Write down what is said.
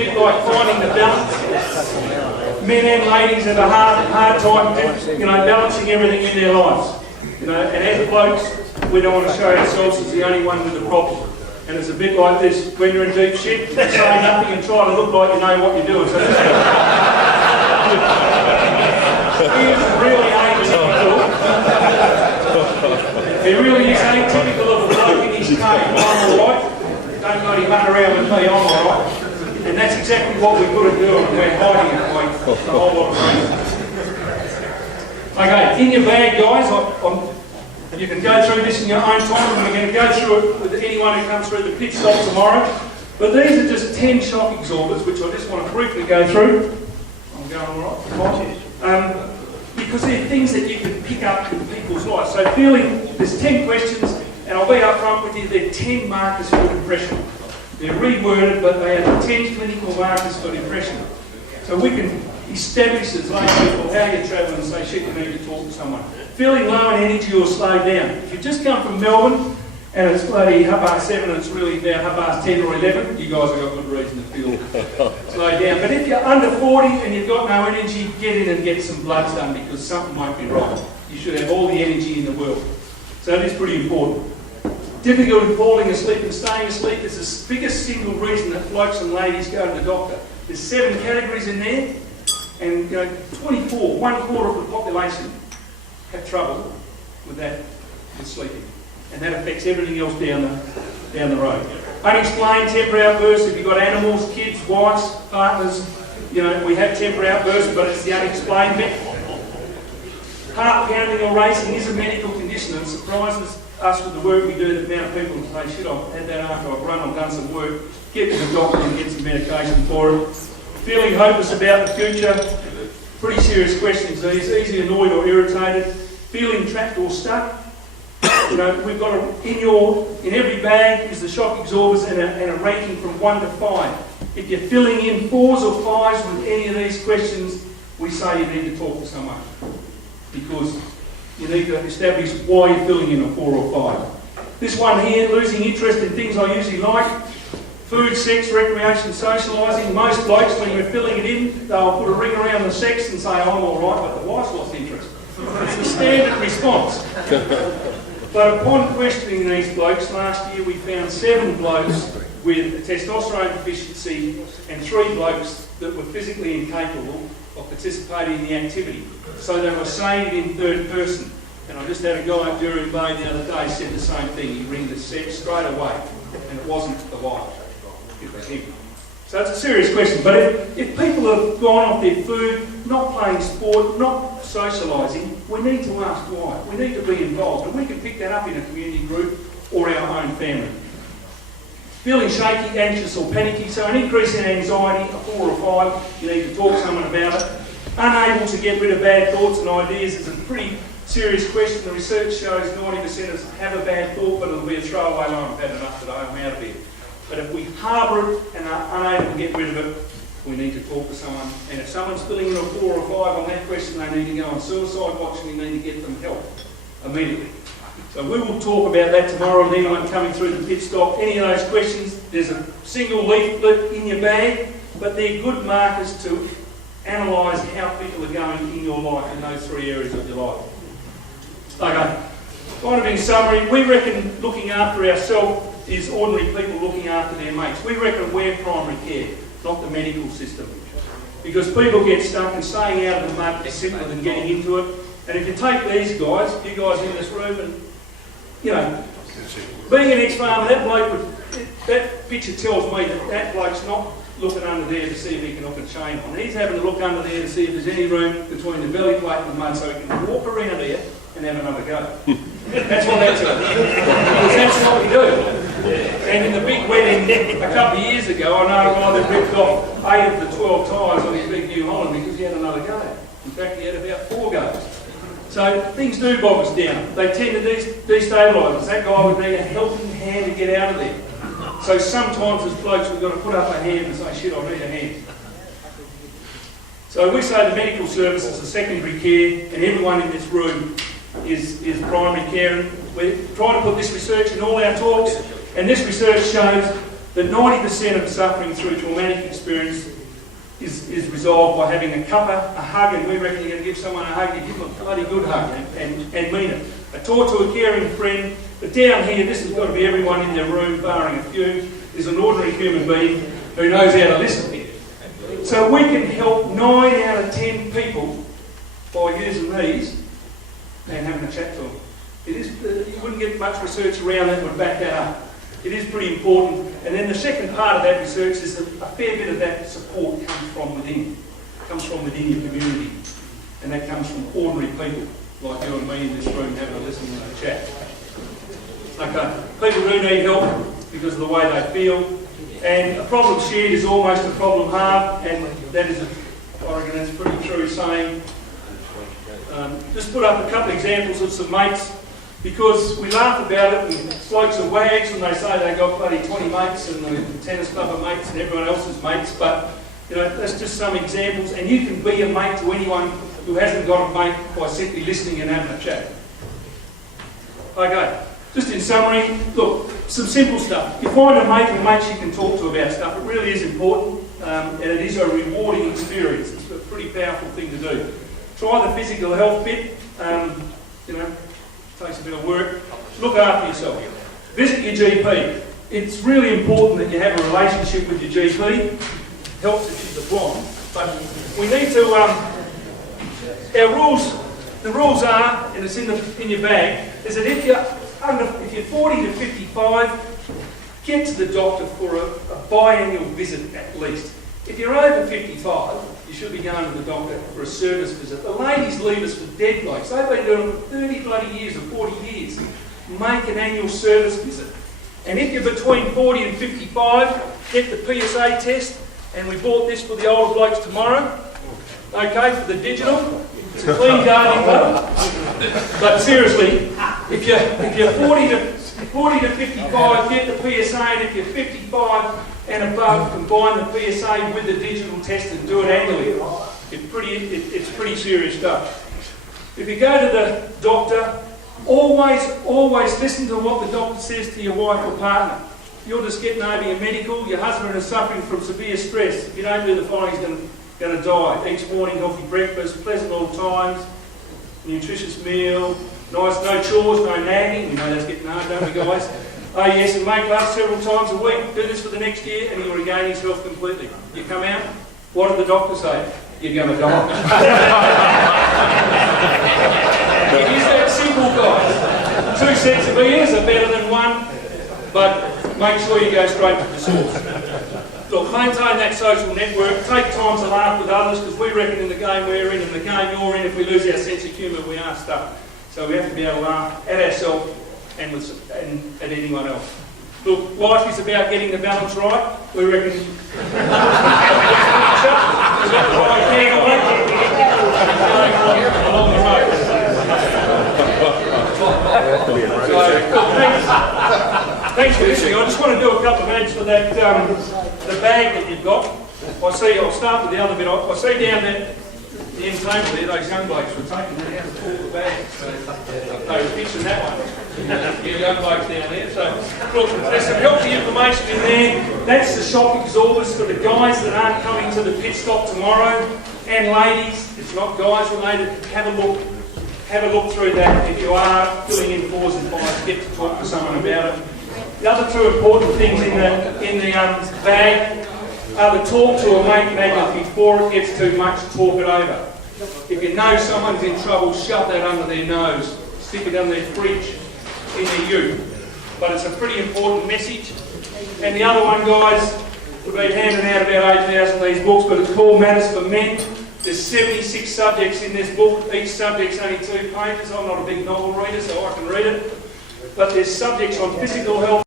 bit like finding the balance. Men and ladies have a hard time, balancing everything in their lives. And as blokes, we don't want to show ourselves as the only one with the problem. And it's a bit like this: when you're in deep shit, say nothing and try to look like you know what you're doing. So this is really atypical. It really is atypical of a bloke in his cave. I'm alright. Don't bloody muck around with me, I'm alright. And that's exactly what we've got to do, and we're hiding it like a whole lot of reasons. Okay, in your bag, guys, you can go through this in your own time, and we're going to go through it with anyone who comes through the pit stop tomorrow. But these are just 10 shock absorbers, which I just want to briefly go through. I'm going alright. Because they're things that you can pick up in people's lives. So there's 10 questions, and I'll be up front with you, they're 10 markers for depression. They're reworded, but they are 10 clinical markers for depression. So we can establish as lay people how you're travelling and say, shit, you need to talk to someone. Feeling low in energy or slowed down. If you've just come from Melbourne and it's bloody 7:30 and it's really about 10:30 or 11, you guys have got good reason to feel slowed down. But if you're under 40 and you've got no energy, get in and get some bloods done, because something won't be right. You should have all the energy in the world. So it is pretty important. Difficulty falling asleep and staying asleep is the biggest single reason that blokes and ladies go to the doctor. There's 7 categories in there, and 24, 1/4 of the population have trouble with that, with sleeping. And that affects everything else down the road. Unexplained temporary outbursts. If you've got animals, kids, wives, partners, we have temporary outbursts, but it's the unexplained bit. Heart pounding or racing is a medical condition, and surprises us with the work we do. The amount of people who say, shit, I've had that after I've run, I've done some work, get to the doctor and get some medication for it. Feeling hopeless about the future. Pretty serious questions these. Easily annoyed or irritated. Feeling trapped or stuck. We've got in every bag is the shock absorbers and a ranking from 1 to 5. If you're filling in 4s or 5s with any of these questions, we say you need to talk to someone, because you need to establish why you're filling in a 4 or 5. This one here, losing interest in things I usually like. Food, sex, recreation, socialising. Most blokes, when you're filling it in, they'll put a ring around the sex and say, I'm alright, but the wife's lost interest. It's the standard response. But upon questioning these blokes, last year we found 7 blokes with a testosterone deficiency and 3 blokes that were physically incapable of participating in the activity. So they were saying it in third person. And I just had a guy at During Bay the other day said the same thing. He ringed the sex straight away, and it wasn't the wife, it was him. So it's a serious question. But if people have gone off their food, not playing sport, not socialising, we need to ask why. We need to be involved, and we can pick that up in a community group or our own family. Feeling shaky, anxious or panicky, so an increase in anxiety, a 4 or 5, you need to talk to someone about it. Unable to get rid of bad thoughts and ideas is a pretty serious question. The research shows 90% of us have a bad thought, but it'll be a throwaway line. I've had enough today, I'm out of here. But if we harbour it and are unable to get rid of it, we need to talk to someone. And if someone's filling in a 4 or 5 on that question, they need to go on suicide watch and we need to get them help immediately. So we will talk about that tomorrow with anyone coming through the pit stop. Any of those questions, there's a single leaflet in your bag, but they're good markers to analyse how people are going in your life in those 3 areas of your life. Okay, kind of in summary, we reckon looking after ourselves is ordinary people looking after their mates. We reckon we're primary care, not the medical system. Because people get stuck, and staying out of the mud is simpler than getting into it. And if you take these guys, you guys in this room, and being an ex-farmer, that picture tells me that bloke's not looking under there to see if he can hook a chain on. He's having to look under there to see if there's any room between the belly plate and the mud so he can walk around there and have another go. That's what that's about. Because that's what we do. And in the big wedding a couple of years ago, I know a guy that ripped off 8 of the 12 tyres on his big New Holland because he had another go. In fact, he had about 4 goes. So things do bog us down. They tend to destabilise us. That guy would need a helping hand to get out of there. So sometimes as blokes we've got to put up a hand and say, shit, I need a hand. So we say the medical service is a secondary care, and everyone in this room is primary care. And we try to put this research in all our talks, and this research shows that 90% of suffering through traumatic experience is resolved by having a cuppa, a hug, and we reckon you're going to give someone a hug, you give them a bloody good hug and mean it. A talk to a caring friend, but down here, this has got to be everyone in their room, barring a few, is an ordinary human being who knows how to listen. So we can help 9 out of 10 people by using these and having a chat to them. It is, you wouldn't get much research around that would back that up. It is pretty important. And then the second part of that research is that a fair bit of that support comes from within. It comes from within your community. And that comes from ordinary people, like you and me in this room having a listen and a chat. Okay, people do need help because of the way they feel. And a problem shared is almost a problem halved, and that is, I reckon that's a pretty true saying. Just put up a couple of examples of some mates, because we laugh about it, and slokes and wags, and they say they got bloody 20 mates, and the tennis club are mates, and everyone else is mates, but you know, that's just some examples, and you can be a mate to anyone who hasn't got a mate by simply listening and having a chat. Okay, just in summary, look, some simple stuff. You find a mate or mates you can talk to about stuff. It really is important, and it is a rewarding experience. It's a pretty powerful thing to do. Try the physical health bit. You know, takes a bit of work. Look after yourself. Visit your GP. It's really important that you have a relationship with your GP. Helps if she's a blonde. But we need to. Our rules. The rules are, and it's in your bag, is that if you're 40 to 55, get to the doctor for a biannual visit at least. If you're over 55, you should be going to the doctor for a service visit. The ladies leave us for dead blokes. They've been doing it for 30 bloody years or 40 years. Make an annual service visit. And if you're between 40 and 55, get the PSA test. And we bought this for the older blokes tomorrow. Okay, for the digital. It's a clean guarding bottle. But seriously, if you're 40 to 55, get the PSA, and if you're 55 and above, combine the PSA with the digital test and do it annually. It's pretty serious stuff. If you go to the doctor, always listen to what the doctor says to your wife or partner. You're just getting over your medical, your husband is suffering from severe stress. If you don't do the following, he's going to die. Each morning, healthy breakfast, pleasant all times, nutritious meal, nice, no chores, no nagging. We know that's getting hard, don't we, guys? Oh yes, and make love several times a week. Do this for the next year, and he'll regain his health completely. You come out. What did the doctor say? You're going to die. It is that simple, guys. 2 sets of ears are better than one, but make sure you go straight to the source. Look, maintain that social network. Take time to laugh with others, because we reckon in the game we're in and the game you're in, if we lose our sense of humour, we are stuck. So we have to be able to laugh at ourselves and at anyone else. Look, life is about getting the balance right. We reckon we've got the right angle along the road. Thanks for listening. I just want to do a couple of ads for that the bag that you've got. I'll start with the other bit. I see down there the end table there, those young blokes were taking that out of all the bags. So they were fixing that one. Yeah, young blokes down there. So look, there's some healthy information in there. That's the shock absorbers for the guys that aren't coming to the pit stop tomorrow. And ladies, it's not guys related. Have a look through that. If you are filling in 4s and 5s, get to talk to someone about it. The other 2 important things in the bag are the talk to a mate magnet before it gets too much, talk it over. If you know someone's in trouble, shove that under their nose, stick it under their fridge, in their youth. But it's a pretty important message. And the other one, guys, we've been handing out about 8,000 of these books, but it's called Matters for Men. There's 76 subjects in this book. Each subject's only 2 pages. I'm not a big novel reader, so I can read it. But there's subjects on physical health,